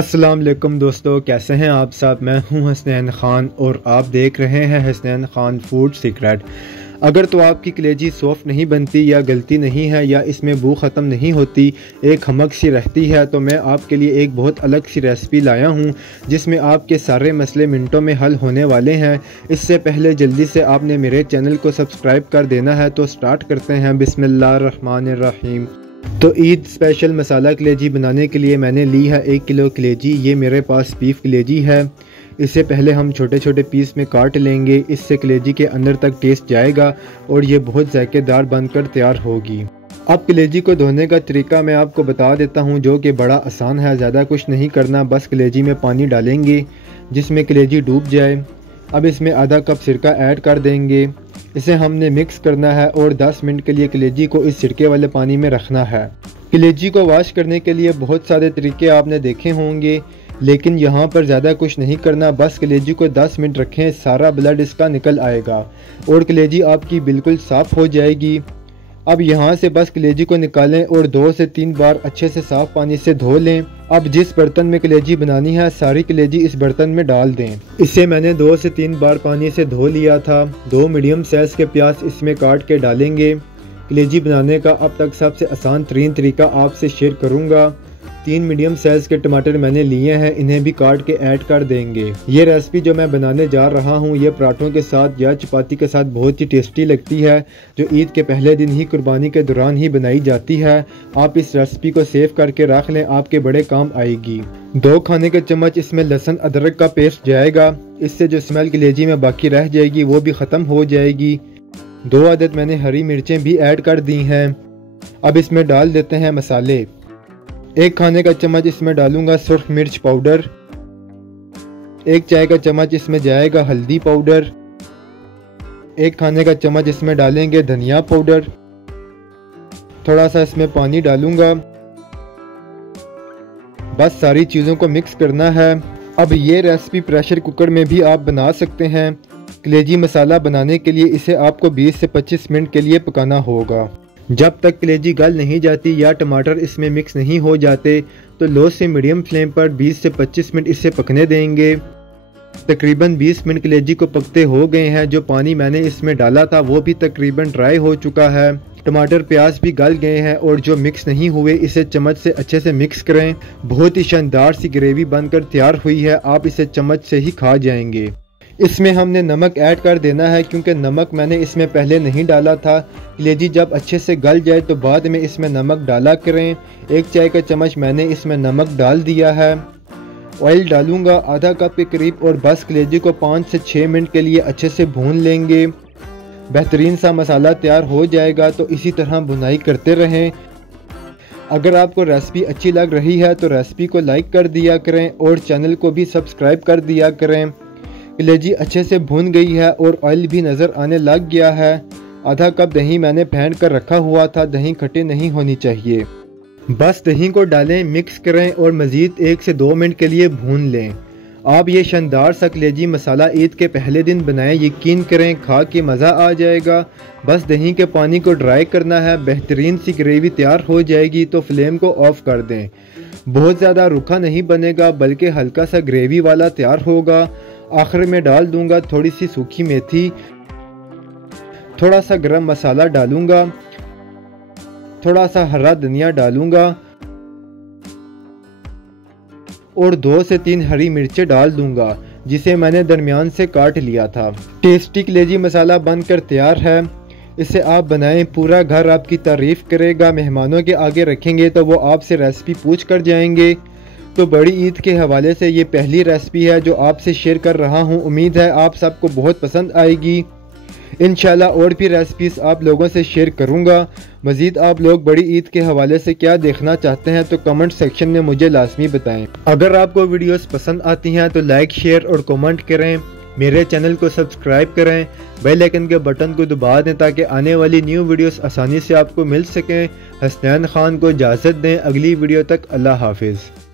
अस्सलाम वालेकुम दोस्तों, कैसे हैं आप सब। मैं हूं हसनैन ख़ान और आप देख रहे हैं हसनैन ख़ान फूड सीक्रेट। अगर तो आपकी कलेजी सॉफ्ट नहीं बनती या गलती नहीं है या इसमें बू ख़त्म नहीं होती, एक खमक सी रहती है, तो मैं आपके लिए एक बहुत अलग सी रेसिपी लाया हूं जिसमें आपके सारे मसले मिनटों में हल होने वाले हैं। इससे पहले जल्दी से आपने मेरे चैनल को सब्सक्राइब कर देना है। तो स्टार्ट करते हैं। बिस्मिल्लाहिर्रहमानिर्रहीम। तो ईद स्पेशल मसाला कलेजी बनाने के लिए मैंने ली है 1 किलो कलेजी। ये मेरे पास बीफ कलेजी है। इससे पहले हम छोटे छोटे पीस में काट लेंगे, इससे कलेजी के अंदर तक टेस्ट जाएगा और ये बहुत जायकेदार बनकर तैयार होगी। अब कलेजी को धोने का तरीका मैं आपको बता देता हूँ, जो कि बड़ा आसान है। ज़्यादा कुछ नहीं करना, बस कलेजी में पानी डालेंगे जिसमें कलेजी डूब जाए। अब इसमें आधा कप सिरका ऐड कर देंगे। इसे हमने मिक्स करना है और 10 मिनट के लिए कलेजी को इस सिरके वाले पानी में रखना है। कलेजी को वॉश करने के लिए बहुत सारे तरीके आपने देखे होंगे, लेकिन यहाँ पर ज़्यादा कुछ नहीं करना। बस कलेजी को 10 मिनट रखें, सारा ब्लड इसका निकल आएगा और कलेजी आपकी बिल्कुल साफ़ हो जाएगी। अब यहाँ से बस कलेजी को निकालें और 2 से 3 बार अच्छे से साफ़ पानी से धो लें। अब जिस बर्तन में कलेजी बनानी है, सारी कलेजी इस बर्तन में डाल दें। इसे मैंने 2 से 3 बार पानी से धो लिया था। 2 मीडियम साइज़ के प्याज इसमें काट के डालेंगे। कलेजी बनाने का अब तक सबसे आसान तरीन तरीका आपसे शेयर करूँगा। 3 मीडियम साइज़ के टमाटर मैंने लिए हैं, इन्हें भी काट के ऐड कर देंगे। ये रेसिपी जो मैं बनाने जा रहा हूँ, ये पराठों के साथ या चपाती के साथ बहुत ही टेस्टी लगती है, जो ईद के पहले दिन ही कुर्बानी के दौरान ही बनाई जाती है। आप इस रेसिपी को सेव करके रख लें, आपके बड़े काम आएगी। 2 खाने के चम्मच इसमें लहसुन अदरक का पेस्ट जाएगा। इससे जो स्मेल कलेजी में बाकी रह जाएगी वो भी ख़त्म हो जाएगी। 2 अदद मैंने हरी मिर्चें भी ऐड कर दी हैं। अब इसमें डाल देते हैं मसाले। 1 खाने का चम्मच इसमें डालूंगा सुर्ख मिर्च पाउडर। 1 चाय का चम्मच इसमें जाएगा हल्दी पाउडर। 1 खाने का चम्मच इसमें डालेंगे धनिया पाउडर। थोड़ा सा इसमें पानी डालूंगा। बस सारी चीज़ों को मिक्स करना है। अब ये रेसिपी प्रेशर कुकर में भी आप बना सकते हैं। कलेजी मसाला बनाने के लिए इसे आपको 20 से 25 मिनट के लिए पकाना होगा। जब तक कलेजी गल नहीं जाती या टमाटर इसमें मिक्स नहीं हो जाते, तो लो से मीडियम फ्लेम पर 20 से 25 मिनट इसे पकने देंगे। तकरीबन 20 मिनट कलेजी को पकते हो गए हैं। जो पानी मैंने इसमें डाला था वो भी तकरीबन ड्राई हो चुका है। टमाटर प्याज भी गल गए हैं और जो मिक्स नहीं हुए इसे चम्मच से अच्छे से मिक्स करें। बहुत ही शानदार सी ग्रेवी बनकर तैयार हुई है। आप इसे चम्मच से ही खा जाएंगे। इसमें हमने नमक ऐड कर देना है, क्योंकि नमक मैंने इसमें पहले नहीं डाला था। कलेजी जब अच्छे से गल जाए तो बाद में इसमें नमक डाला करें। 1 चाय का चम्मच मैंने इसमें नमक डाल दिया है। ऑयल डालूंगा आधा कप के करीब और बस कलेजी को 5 से 6 मिनट के लिए अच्छे से भून लेंगे। बेहतरीन सा मसाला तैयार हो जाएगा, तो इसी तरह भुनाई करते रहें। अगर आपको रेसिपी अच्छी लग रही है तो रेसिपी को लाइक कर दिया करें और चैनल को भी सब्सक्राइब कर दिया करें। कलेजी अच्छे से भून गई है और ऑयल भी नज़र आने लग गया है। आधा कप दही मैंने फेंट कर रखा हुआ था। दही खट्टी नहीं होनी चाहिए। बस दही को डालें, मिक्स करें और मज़ीद 1 से 2 मिनट के लिए भून लें। आप ये शानदार सा कलेजी मसाला ईद के पहले दिन बनाएं, यकीन करें खा के मज़ा आ जाएगा। बस दही के पानी को ड्राई करना है। बेहतरीन सी ग्रेवी तैयार हो जाएगी तो फ्लेम को ऑफ कर दें। बहुत ज़्यादा रूखा नहीं बनेगा, बल्कि हल्का सा ग्रेवी वाला तैयार होगा। आखिर में डाल दूंगा थोड़ी सी सूखी मेथी, थोड़ा सा गरम मसाला डालूंगा, थोड़ा सा हरा धनिया डालूंगा और 2 से 3 हरी मिर्चें डाल दूंगा, जिसे मैंने दरमियान से काट लिया था। टेस्टी कलेजी मसाला बनकर तैयार है। इसे आप बनाएं, पूरा घर आपकी तारीफ करेगा। मेहमानों के आगे रखेंगे तो वो आपसे रेसिपी पूछ कर जाएंगे। तो बड़ी ईद के हवाले से ये पहली रेसिपी है जो आपसे शेयर कर रहा हूँ। उम्मीद है आप सबको बहुत पसंद आएगी। इंशाल्लाह और भी रेसिपीज़ आप लोगों से शेयर करूँगा। मज़ीद आप लोग बड़ी ईद के हवाले से क्या देखना चाहते हैं तो कमेंट सेक्शन में मुझे लाजमी बताएं। अगर आपको वीडियोस पसंद आती हैं तो लाइक, शेयर और कमेंट करें। मेरे चैनल को सब्सक्राइब करें। बेल आइकन के बटन को दबा दें ताकि आने वाली न्यू वीडियोस आसानी से आपको मिल सकें। हसनैन ख़ान को इजाज़त दें। अगली वीडियो तक अल्लाह हाफिज़।